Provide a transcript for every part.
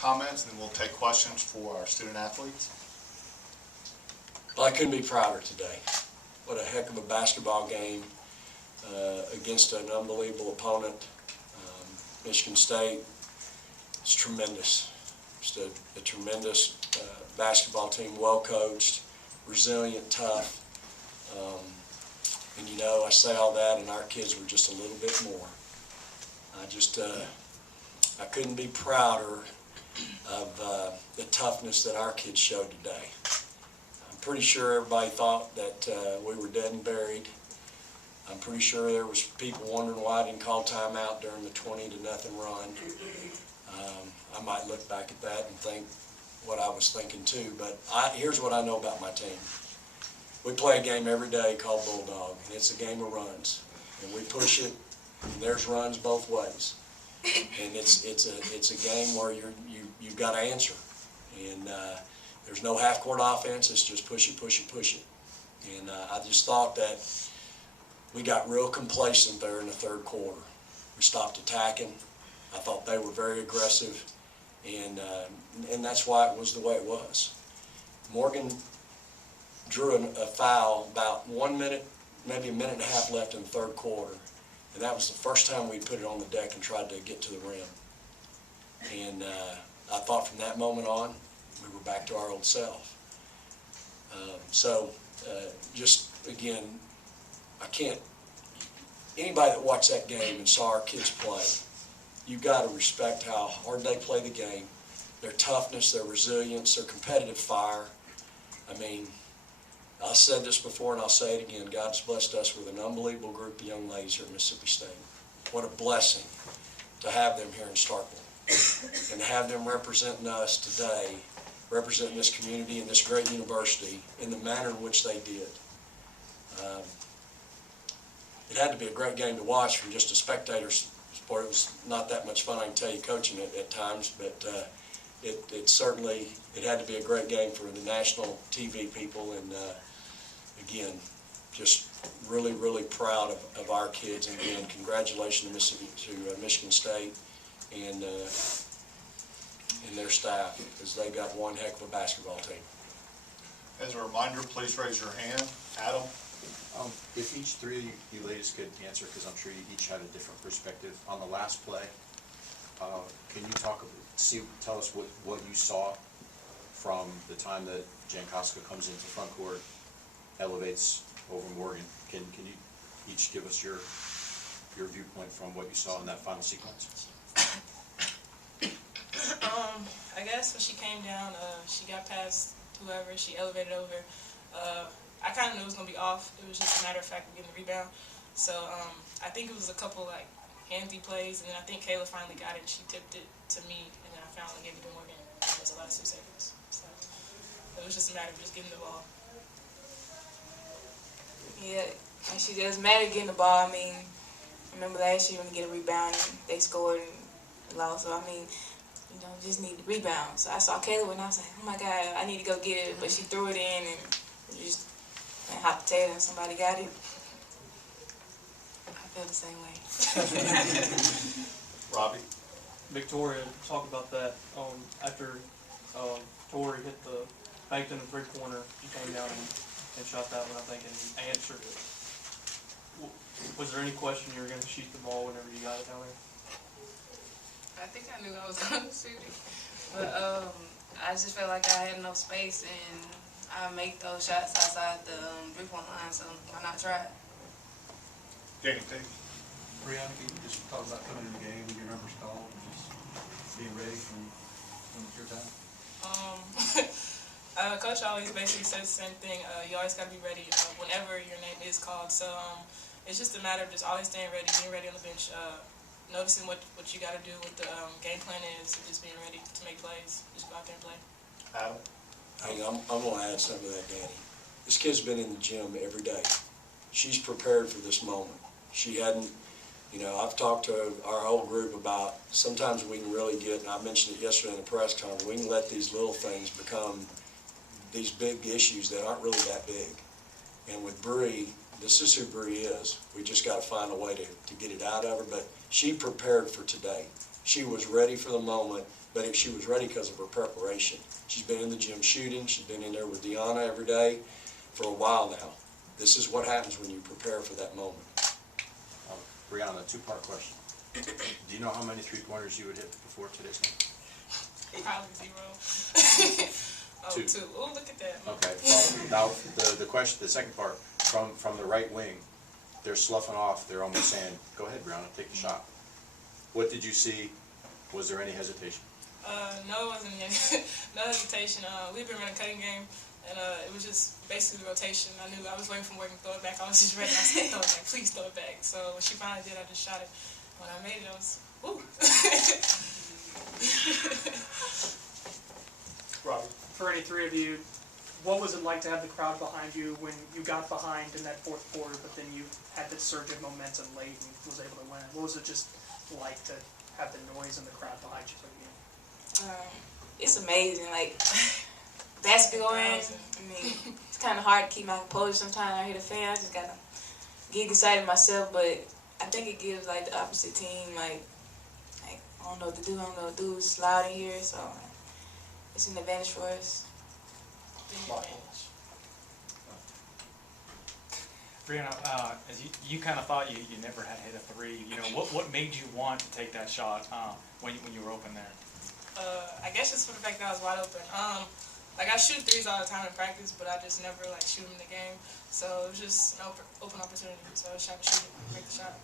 comments, and then we'll take questions for our student athletes. Well, I couldn't be prouder today. What a heck of a basketball game against an unbelievable opponent. Michigan State. It's tremendous. Just a tremendous basketball team, well coached, resilient, tough. And you know, I say all that, and our kids were just a little bit more. I couldn't be prouder of the toughness that our kids showed today. I'm pretty sure everybody thought that we were dead and buried. I'm pretty sure there was people wondering why I didn't call timeout during the 20-0 run. I might look back at that and think what I was thinking too, but here's what I know about my team. We play a game every day called Bulldog, and it's a game of runs. And we push it, and there's runs both ways. And it's a game where you've got to answer. And there's no half-court offense, it's just push it, push it, push it. And I just thought that we got real complacent there in the third quarter. We stopped attacking. I thought they were very aggressive, and that's why it was the way it was. Morgan drew a foul about 1 minute, maybe a minute and a half left in the third quarter, and that was the first time we put it on the deck and tried to get to the rim. And I thought from that moment on, we were back to our old self. Just again, anybody that watched that game and saw our kids play, you've got to respect how hard they play the game, their toughness, their resilience, their competitive fire. I mean, I've said this before and I'll say it again, God's blessed us with an unbelievable group of young ladies here at Mississippi State. What a blessing to have them here in Starkville and have them representing us today, representing this community and this great university in the manner in which they did. It had to be a great game to watch from just a spectator's sport. It was not that much fun, I can tell you, coaching it at times, but it certainly had to be a great game for the national TV people. And again, just really, really proud of our kids. And again, congratulations to Michigan State and their staff, because they got one heck of a basketball team. As a reminder, please raise your hand. Adam? If each three of you ladies could answer, because I'm sure you each had a different perspective on the last play, can you tell us what you saw from the time that Jankowska comes into front court, elevates over Morgan? Can you each give us your viewpoint from what you saw in that final sequence? I guess when she came down, she got past whoever, she elevated over. I kind of knew it was going to be off. It was just a matter of fact of getting the rebound. So I think it was a couple like handy plays, and then I think Kayla finally got it. And she tipped it to me, and then I finally gave it to Morgan. It was the last 2 seconds. So it was just a matter of just getting the ball. Yeah, and she does matter getting the ball. I mean, I remember last year when we get a rebound and they scored and lost. So I mean, you know, just need the rebound. So I saw Kayla and I was like, oh my God, I need to go get it. But she threw it in and just hot potato and somebody got it. I feel the same way. Robbie? Victoria, talk about that. After Tori hit the banked in the three-pointer, you came down and shot that one, I think, and answered it. Was there any question you were going to shoot the ball whenever you got it down there? I think I knew I was going to shoot it, but I just felt like I had enough space and I make those shots outside the three-point line, so why not try it? Danny P. Breanna, can you just talk about coming in the game with your numbers called and just being ready when it's your time? Coach always basically says the same thing. You always got to be ready whenever your name is called. So it's just a matter of just always staying ready, being ready on the bench, noticing what you got to do, what the game plan is, and just being ready to make plays. Just go out there and play. Adam? Hey, I'm going to add something to that, Danny. This kid's been in the gym every day. She's prepared for this moment. She hadn't, you know, I've talked to our whole group about sometimes we can really get, and I mentioned it yesterday in the press conference, we can let these little things become these big issues that aren't really that big. And with Bree, this is who Bree is. We just got to find a way to get it out of her. But she prepared for today. She was ready for the moment, but she was ready because of her preparation. She's been in the gym shooting. She's been in there with Breanna every day for a while now. This is what happens when you prepare for that moment. Breanna, two-part question. Do you know how many three-pointers you would hit before today's game? Probably 0. Oh, Two. 2. Oh, look at that. Okay, well, now, the question, the second part, from the right wing, they're sloughing off, they're almost saying, go ahead, Breanna, take the shot. What did you see? Was there any hesitation? No, it wasn't no hesitation. We've been running a cutting game, and it was just basically rotation. I knew I was waiting for Morgan to throw it back. I was just ready. I said, throw it back, please throw it back. So when she finally did, I just shot it. When I made it, I was, woo. Robbie? For any three of you, what was it like to have the crowd behind you when you got behind in that fourth quarter, but then you had that surge of momentum late and was able to win? What was it just like to have the noise and the crowd behind you for the game? It's amazing. Like basketball, I mean, it's kind of hard to keep my composure sometimes. I hear the fans, I just gotta get excited myself. But I think it gives like the opposite team like I don't know what to do. I don't know what to do. It's loud in here, so it's an advantage for us. Breanna, as you kind of thought you never had hit a three, you know, what made you want to take that shot when you were open there? I guess just for the fact that I was wide open. Like I shoot threes all the time in practice, but I just never like shoot them in the game. So it was just an open opportunity. So I was trying to shoot it, make the shot.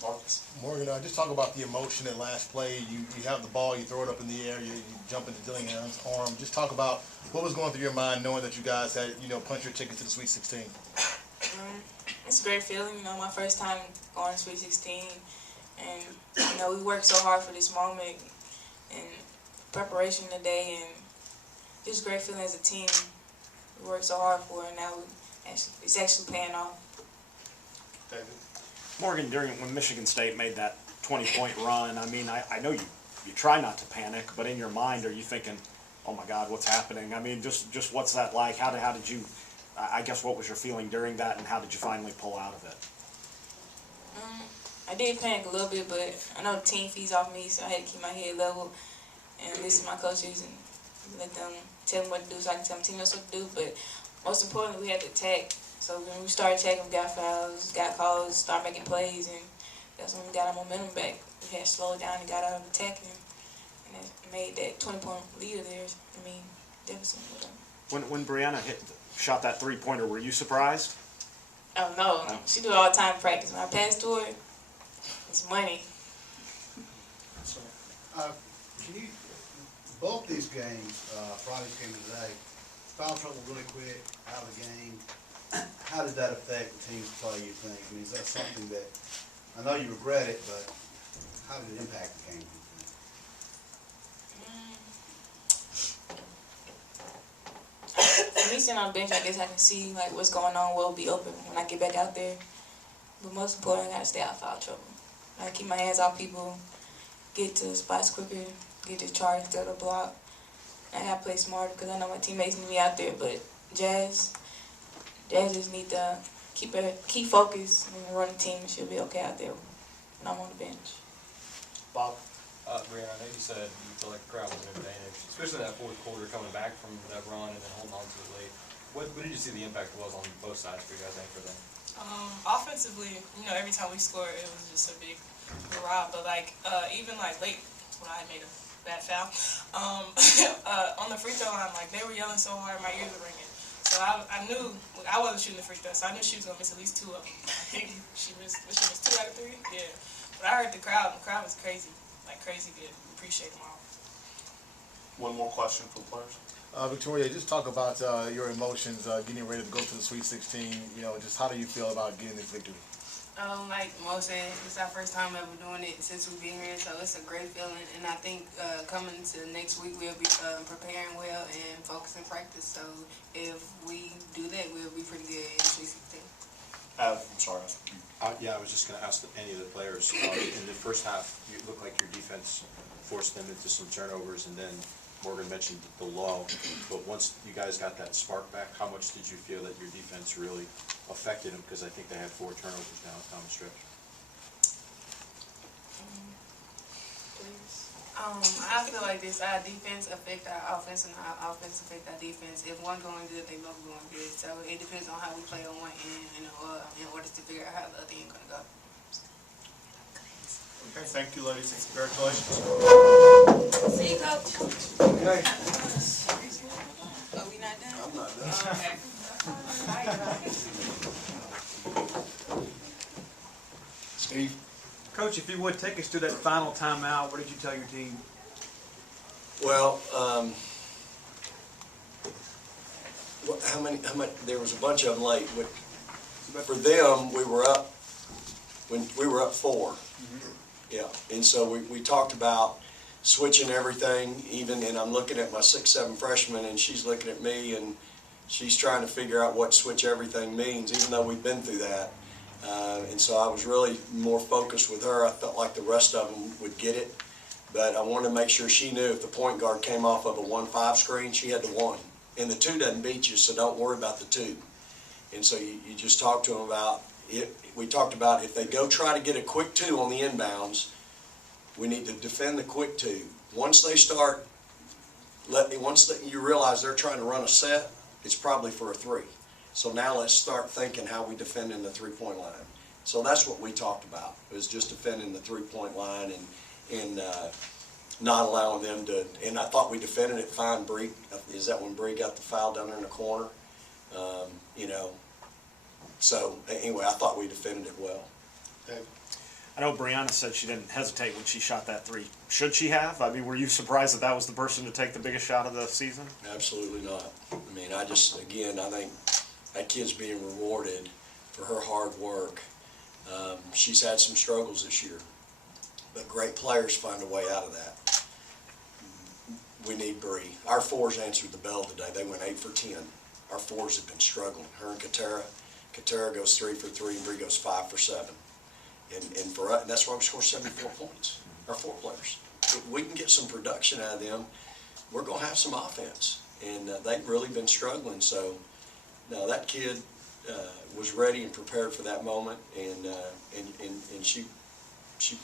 Marcus? Morgan, just talk about the emotion in last play. You have the ball, you throw it up in the air, you jump into Dillingham's arm. Just talk about what was going through your mind knowing that you guys had, punched your ticket to the Sweet 16. It's a great feeling, my first time going to Sweet 16. And, we worked so hard for this moment and preparation today, and just a great feeling as a team. We worked so hard for it, and now it's actually paying off. David? Morgan, when Michigan State made that 20-point run, I mean, I know you try not to panic, but in your mind, are you thinking, oh my God, what's happening? I mean, just what's that like? How did you, I guess, what was your feeling during that, and how did you finally pull out of it? I did panic a little bit, but I know the team feeds off me, so I had to keep my head level and listen to my coaches and let them tell me what to do so I can tell my teammates what to do. But most importantly, we had to attack. So when we started attacking, we got fouls, got calls, started making plays, and that's when we got our momentum back. We had slowed down and got out of attacking, and that made that 20-point lead of theirs, deficit. When Breanna shot that three-pointer, were you surprised? Oh, no. She do it all the time in practice. When I pass to her, it's money. Can you, both these games, Friday's game today, foul trouble really quick, out of the game. How did that affect the team's play, you think? I mean, is that something that, I know you regret it, but how did it impact the game, do you think? For me sitting on the bench, I guess I can see what's going on, what will be open when I get back out there. But most importantly, I gotta stay out of foul trouble. I keep my hands off people, get to the spots quicker, get the charge instead of the block. I gotta play smarter because I know my teammates need me out there, but Jazz just need to keep focused and run the team, and she'll be okay out there when I'm on the bench. Bob? Breanna, I know you said you feel like the crowd was an advantage, especially that fourth quarter coming back from that run and then holding on to it late. What did you see the impact was on both sides for you guys and for them? Offensively, every time we scored, it was just a big hurrah. But even late when I made a bad foul, on the free throw line, they were yelling so hard, my ears were ringing. So I knew I wasn't shooting the free throw, so I knew she was gonna miss at least 2 of them. I think she missed 2 out of 3. Yeah, but I heard the crowd. The crowd was crazy, crazy good. Appreciate them all. One more question for the players. Victoria, just talk about your emotions getting ready to go to the Sweet 16. Just how do you feel about getting this victory? Like Mo said, it's our first time ever doing it since we've been here, so it's a great feeling. And I think coming to next week, we'll be preparing well and focusing practice. So if we do that, we'll be pretty good in the Sweet 16. I'm sorry. Yeah, I was just going to ask any of the players. In the first half, you looked like your defense forced them into some turnovers, and then Morgan mentioned the lull. But once you guys got that spark back, how much did you feel that your defense really affected them? Because I think they had 4 turnovers down the stretch. I feel like this, our defense affect our offense and our offense affect our defense. If one going good, they both going good. So it depends on how we play on one end in order to figure out how the other end gonna go. Okay, thank you, ladies, and congratulations. See you, Coach. Okay. Are we not done? I'm not done. Okay. Steve? Coach, if you would, take us to that final timeout. What did you tell your team? Well, how many, there was a bunch of them late, but for them, we were up 4. Yeah, and so we talked about switching everything, even, and I'm looking at my 6'7" freshman, and she's looking at me, and she's trying to figure out what switch everything means, even though we've been through that. And so I was really more focused with her. I felt like the rest of them would get it, but I wanted to make sure she knew if the point guard came off of a 1-5 screen, she had the 1. And the 2 doesn't beat you, so don't worry about the 2. And so you just talk to them about it. We talked about if they go try to get a quick 2 on the inbounds, we need to defend the quick 2. Once they start, you realize they're trying to run a set, it's probably for a 3. So now let's start thinking how we defend in the 3-point line. So that's what we talked about, was just defending the 3-point line and not allowing them to, and I thought we defended it fine. Bree, is that when Bree got the foul down there in the corner? So anyway, I thought we defended it well. Dave? I know Breanna said she didn't hesitate when she shot that 3. Should she have? I mean, were you surprised that that was the person to take the biggest shot of the season? Absolutely not. I mean, I think that kid's being rewarded for her hard work. She's had some struggles this year, but great players find a way out of that. We need Bree. Our 4s answered the bell today. They went 8 for 10. Our 4s have been struggling. Her and Katera. Katera goes 3 for 3, and Bree goes 5 for 7. And for us, that's why we scored 74 points. Our 4 players. If we can get some production out of them, we're going to have some offense. And they've really been struggling. So, no, that kid was ready and prepared for that moment, and she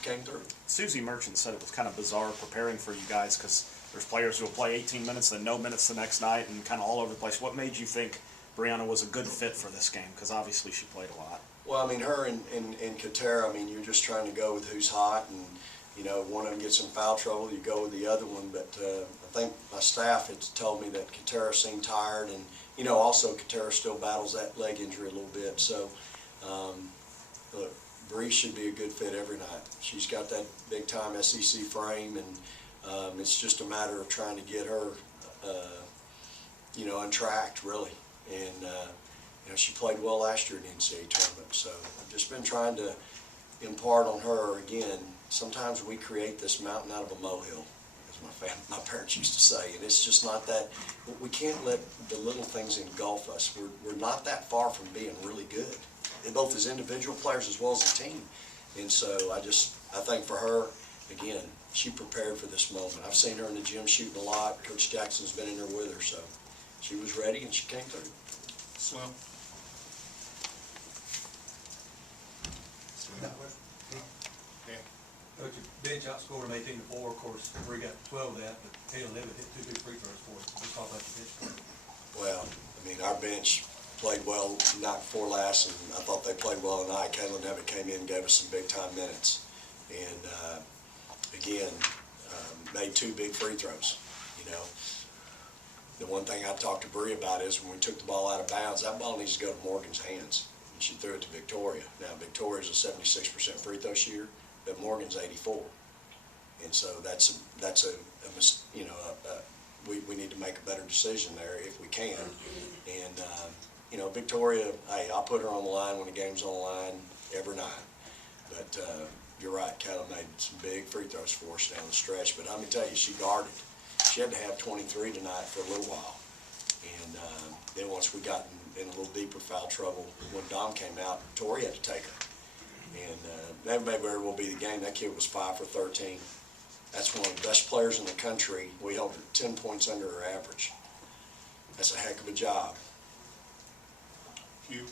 came through. Susie Merchant said it was kind of bizarre preparing for you guys because there's players who will play 18 minutes, then no minutes the next night, and kind of all over the place. What made you think Breanna was a good fit for this game? Because obviously she played a lot. Well, I mean, her and Katera, I mean, you're just trying to go with who's hot, and, one of them gets in foul trouble, you go with the other one. But I think my staff had told me that Katera seemed tired, and, also Katera still battles that leg injury a little bit. So, look, Bree should be a good fit every night. She's got that big-time SEC frame, and it's just a matter of trying to get her, untracked, really. And, she played well last year in the NCAA tournament, so I've just been trying to impart on her, again, sometimes we create this mountain out of a molehill, as my parents used to say, and it's just not that. We can't let the little things engulf us. We're not that far from being really good, both as individual players as well as a team. And so I think for her, again, she prepared for this moment. I've seen her in the gym shooting a lot. Coach Jackson's been in there with her, so she was ready and she came through. Swim. Yeah. Coach, your bench outscored them 18-4. Of course, Bree got 12 of that, but Taylor Levitt hit 2 big free throws for us. Let's talk about your bench score. Well, I mean, our bench played well night before last, and I thought they played well tonight. Kayla Levitt came in and gave us some big-time minutes. And, again, made 2 big free throws, The one thing I talked to Bree about is when we took the ball out of bounds, that ball needs to go to Morgan's hands. And she threw it to Victoria. Now, Victoria's a 76% free throw shooter, but Morgan's 84. And so we need to make a better decision there if we can. And, Victoria, hey, I'll put her on the line when the game's on the line every night. But you're right, Kayla made some big free throws for us down the stretch. But let me tell you, she guarded. She had to have 23 tonight for a little while. And then once we got in a little deeper foul trouble, when Dom came out, Tori had to take her. And that may very well be the game. That kid was 5 for 13. That's one of the best players in the country. We held her 10 points under her average. That's a heck of a job. Hugh?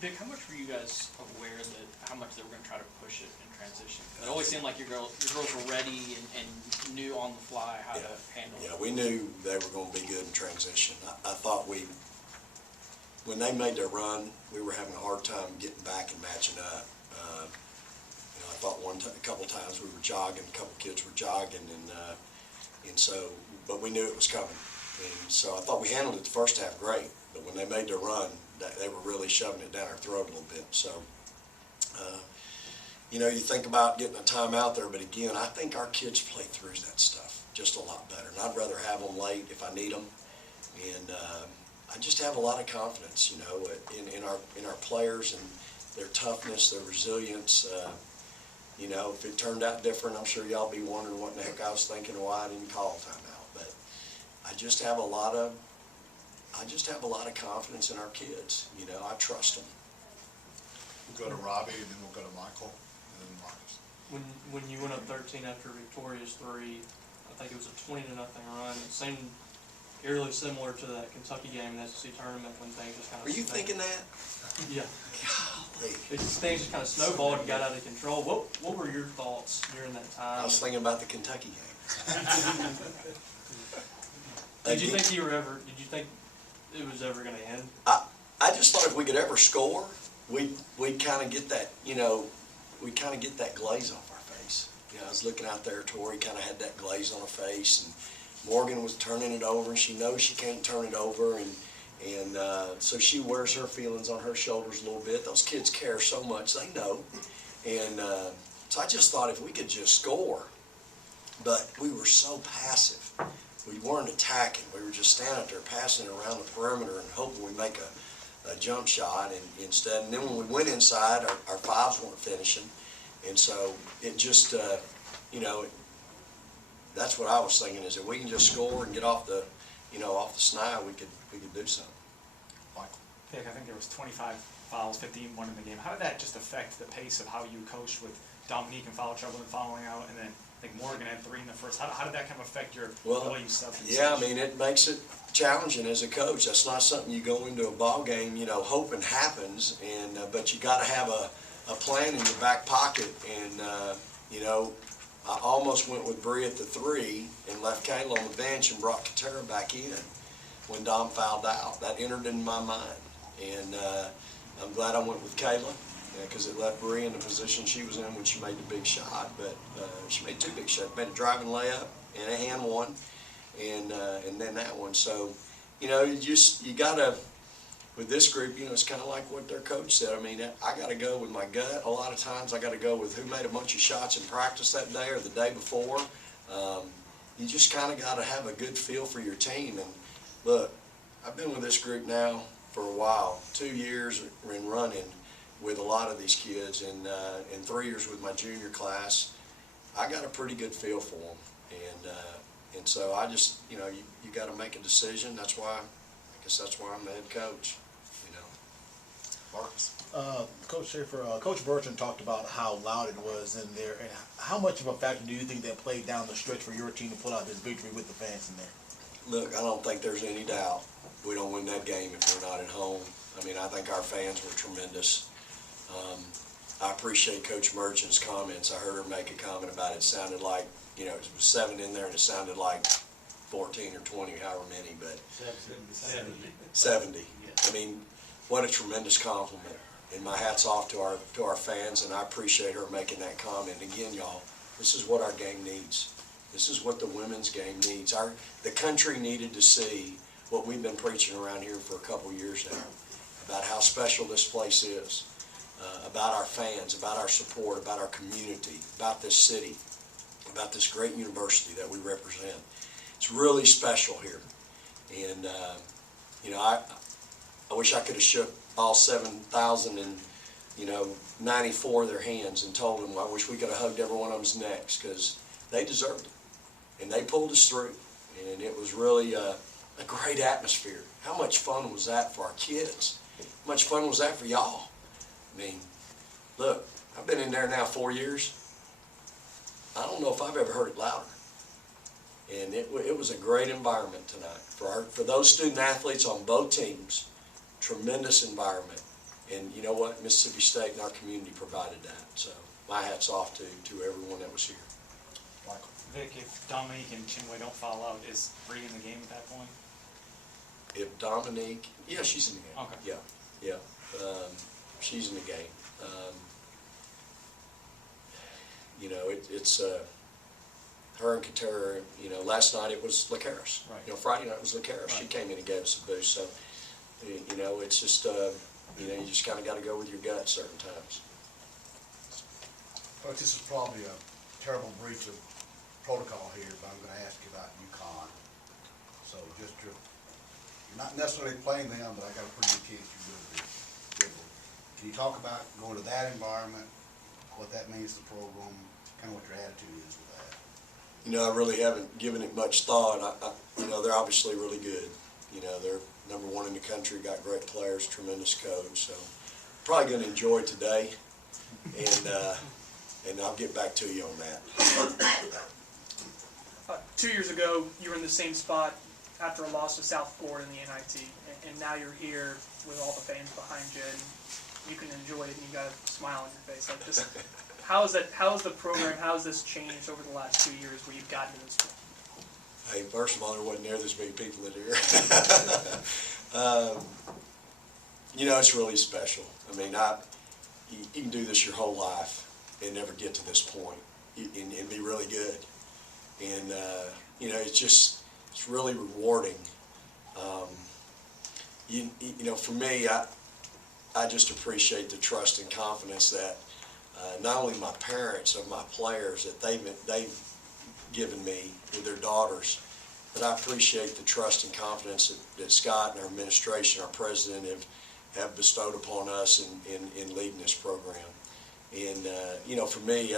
Vic, how much were you guys aware that how much they were going to try to push it and transition? It It always seemed like your girls were ready and knew on the fly how to handle it. Yeah, we knew they were gonna be good in transition. I thought when they made their run, we were having a hard time getting back and matching up. I thought a couple times we were jogging, a couple kids were jogging, and so, but we knew it was coming. And so I thought we handled it the first half great, but when they made their run, they were really shoving it down our throat a little bit. So, you think about getting a timeout there, but again, I think our kids play through that stuff just a lot better. And I'd rather have them late if I need them. And I just have a lot of confidence, in our players and their toughness, their resilience. If it turned out different, I'm sure y'all be wondering what in the heck I was thinking and why I didn't call a timeout. But I just have a lot of confidence in our kids. I trust them. We'll go to Robbie, and then we'll go to Michael, and then Marcus. When you went up 13 after Victoria's 3, I think it was a 20-0 run. It seemed eerily similar to that Kentucky game in the SEC tournament when things just kind of. Were you thinking that? Yeah. Golly. Things just kind of snowballed and got out of control. What were your thoughts during that time? I was thinking about the Kentucky game. Did you think it was ever going to end? I just thought if we could ever score, we'd kind of get that, we'd kind of get that glaze off our face. I was looking out there, Tori kind of had that glaze on her face, and Morgan was turning it over, and she knows she can't turn it over, and so she wears her feelings on her shoulders a little bit. Those kids care so much, they know. And so I just thought if we could just score, but we were so passive. We weren't attacking. We were just standing out there passing it around the perimeter and hoping we make a jump shot instead. And then when we went inside, our fives weren't finishing. And so it just, that's what I was thinking, is if we can just score and get off the snide, we could do something. Michael? I think there was 25 fouls, 15-1 in the game. How did that just affect the pace of how you coached with Dominique in foul trouble and fouling out, and then I think Morgan had 3 in the first? How did that kind of affect your ability to Yeah, it makes it challenging as a coach. That's not something you go into a ball game, hoping happens, and but you got to have a plan in your back pocket. And I almost went with Bree at the 3 and left Kayla on the bench and brought Katera back in when Dom fouled out. That entered in my mind, and I'm glad I went with Kayla, because it left Bree in the position she was in when she made the big shot. But she made 2 big shots, made a driving layup and a hand one, and then that one. So, you gotta, with this group, it's kind of like what their coach said. I got to go with my gut. A lot of times I got to go with who made a bunch of shots in practice that day or the day before. You just kind of got to have a good feel for your team. And look, I've been with this group now for a while, 2 years in running with a lot of these kids, and 3 years with my junior class. I got a pretty good feel for them, and so I just, you got to make a decision. That's why, I guess that's why I'm the head coach. Marcus? Coach Schaefer, Coach Burton talked about how loud it was in there, and how much of a factor do you think that played down the stretch for your team to pull out this victory with the fans in there? Look, I don't think there's any doubt we don't win that game if we're not at home. I think our fans were tremendous. I appreciate Coach Merchant's comments. I heard her make a comment about it. It sounded like, it was 7 in there, and it sounded like 14 or 20, however many, but 70. What a tremendous compliment. And my hat's off to our fans, and I appreciate her making that comment. Again, y'all, this is what our game needs. This is what the women's game needs. The country needed to see what we've been preaching around here for a couple years now, about how special this place is, about our fans, about our support, about our community, about this city, about this great university that we represent. It's really special here. And, I wish I could have shook all 7,094 of their hands and told them I wish we could have hugged every one of them's necks, because they deserved it. And they pulled us through. And it was really a great atmosphere. How much fun was that for our kids? How much fun was that for y'all? Look, I've been in there now 4 years. I don't know if I've ever heard it louder. And it was a great environment tonight. For those student athletes on both teams, tremendous environment. And you know what? Mississippi State and our community provided that. So my hat's off to everyone that was here. Michael? Vic, if Dominique and Chinway don't foul out, is Bree in the game at that point? If Dominique, yeah, she's in the game. Okay. Yeah. She's in the game. You know, it's her and Katera. You know, last night it was Lacaris. Right. You know, Friday night was Lacaris. She Right. came in and gave us a boost. So, you know, it's just you know, you just kind of got to go with your gut certain times. Coach, this is probably a terrible breach of protocol here, but I'm gonna ask you about UConn. So just you're not necessarily playing them, but I got a pretty good chance you're going to be. Can you talk about going to that environment, what that means to the program, kind of what your attitude is with that? You know, I really haven't given it much thought. You know, they're obviously really good. You know, they're number one in the country, got great players, tremendous coach. So probably going to enjoy today, and I'll get back to you on that. 2 years ago, you were in the same spot after a loss to South Florida in the NIT, and now you're here with all the fans behind you, and you can enjoy it, and you got a smile on your face. Like this, how is the program? How has this changed over the last 2 years where you've gotten to this point? Hey, first of all, there wasn't near this many people in here. You know, it's really special. I mean, you can do this your whole life and never get to this point and be really good. And, you know, it's really rewarding. You know, for me, I just appreciate the trust and confidence that not only my parents and my players that they've given me with their daughters, but I appreciate the trust and confidence that Scott and our administration, our president have bestowed upon us in leading this program. And, you know, for me,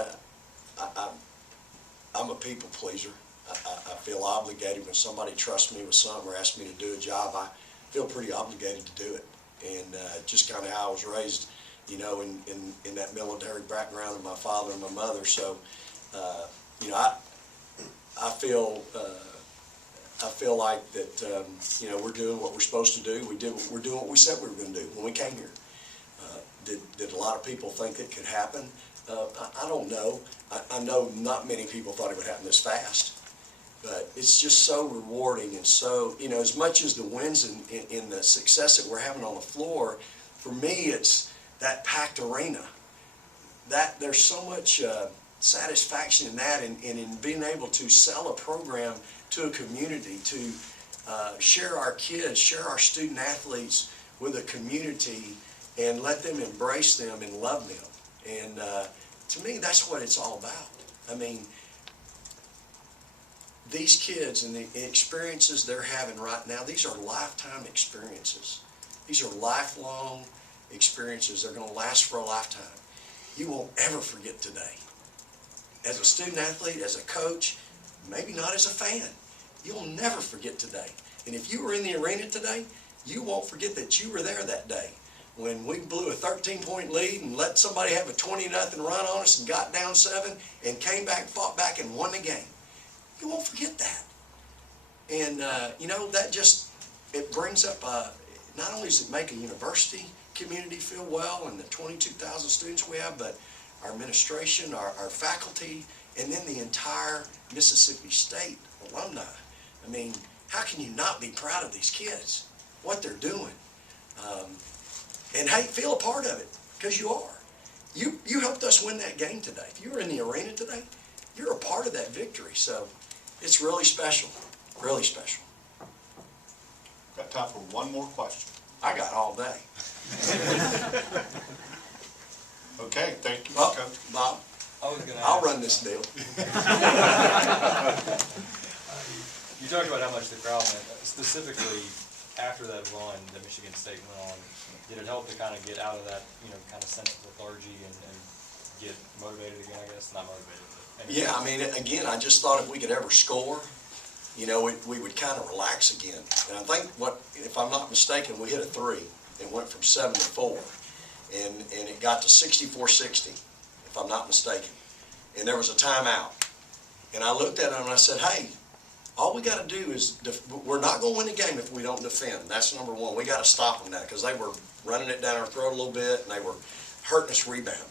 I'm a people pleaser. I feel obligated when somebody trusts me with something or asks me to do a job. I feel pretty obligated to do it. And just kind of how I was raised, you know, in that military background of my father and my mother. So, you know, I feel like that, you know, we're doing what we're supposed to do. We're doing what we said we were going to do when we came here. Did a lot of people think it could happen? I don't know. I know not many people thought it would happen this fast. But it's just so rewarding, and so, you know, as much as the wins and the success that we're having on the floor, for me it's that packed arena. That there's so much satisfaction in that, and in being able to sell a program to a community, to share our kids, share our student athletes with a community, and let them embrace them and love them. And to me, that's what it's all about. I mean, these kids and the experiences they're having right now, these are lifetime experiences. These are lifelong experiences. They're going to last for a lifetime. You won't ever forget today. As a student athlete, as a coach, maybe not as a fan, you'll never forget today. And if you were in the arena today, you won't forget that you were there that day when we blew a 13-point lead and let somebody have a 20-0 run on us and got down 7 and came back, fought back, and won the game. You won't forget that. And, you know, that just, it brings up, not only does it make a university community feel well and the 22,000 students we have, but our administration, our faculty, and then the entire Mississippi State alumni. I mean, how can you not be proud of these kids, what they're doing? And hey, feel a part of it, because you are. You helped us win that game today. If you were in the arena today, you're a part of that victory. So it's really special, really special. Got time for one more question. I got all day. Okay, thank you, Well, Coach. Bob, I'll run this deal. You talked about how much the crowd meant, specifically after that run that Michigan State went on. Did it help to kind of get out of that, you know, kind of sense of lethargy and get motivated again, I guess? Not motivated, but... Yeah, I mean, again, I just thought if we could ever score, you know, we would kind of relax again. And I think if I'm not mistaken, we hit a 3. It went from 7 to 4. And it got to 64-60, if I'm not mistaken. And there was a timeout. And I looked at it and I said, hey, all we got to do is, we're not going to win the game if we don't defend. That's number one. We got to stop them now, because they were running it down our throat a little bit and they were hurting us rebounding.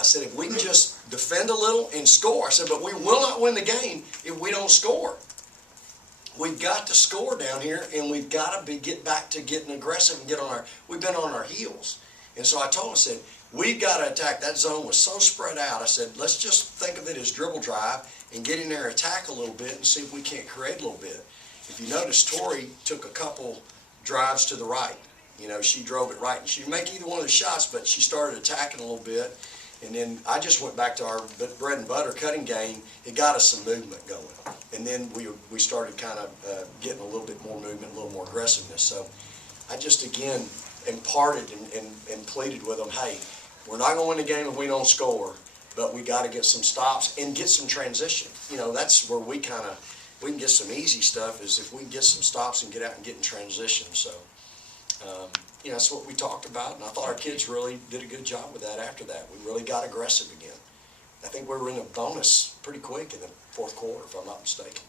I said, if we can just defend a little and score, I said, but we will not win the game if we don't score. We've got to score down here, and we've got to get back to getting aggressive and we've been on our heels. And so I told him, I said, we've got to attack. That zone was so spread out. I said, let's just think of it as dribble drive and get in there, attack a little bit, and see if we can't create a little bit. If you notice, Tori took a couple drives to the right. You know, she drove it right. She didn't make either one of the shots, but she started attacking a little bit. And then I just went back to our bread and butter cutting game. It got us some movement going. And then we started kind of getting a little bit more movement, a little more aggressiveness. So I just, again, imparted and pleaded with them, hey, we're not going to win the game if we don't score, but we got to get some stops and get some transition. You know, that's where we can get some easy stuff, is if we can get some stops and get out and get in transition. So, you know, that's what we talked about, and I thought our kids really did a good job with that after that. We really got aggressive again. I think we were in a bonus pretty quick in the fourth quarter, if I'm not mistaken.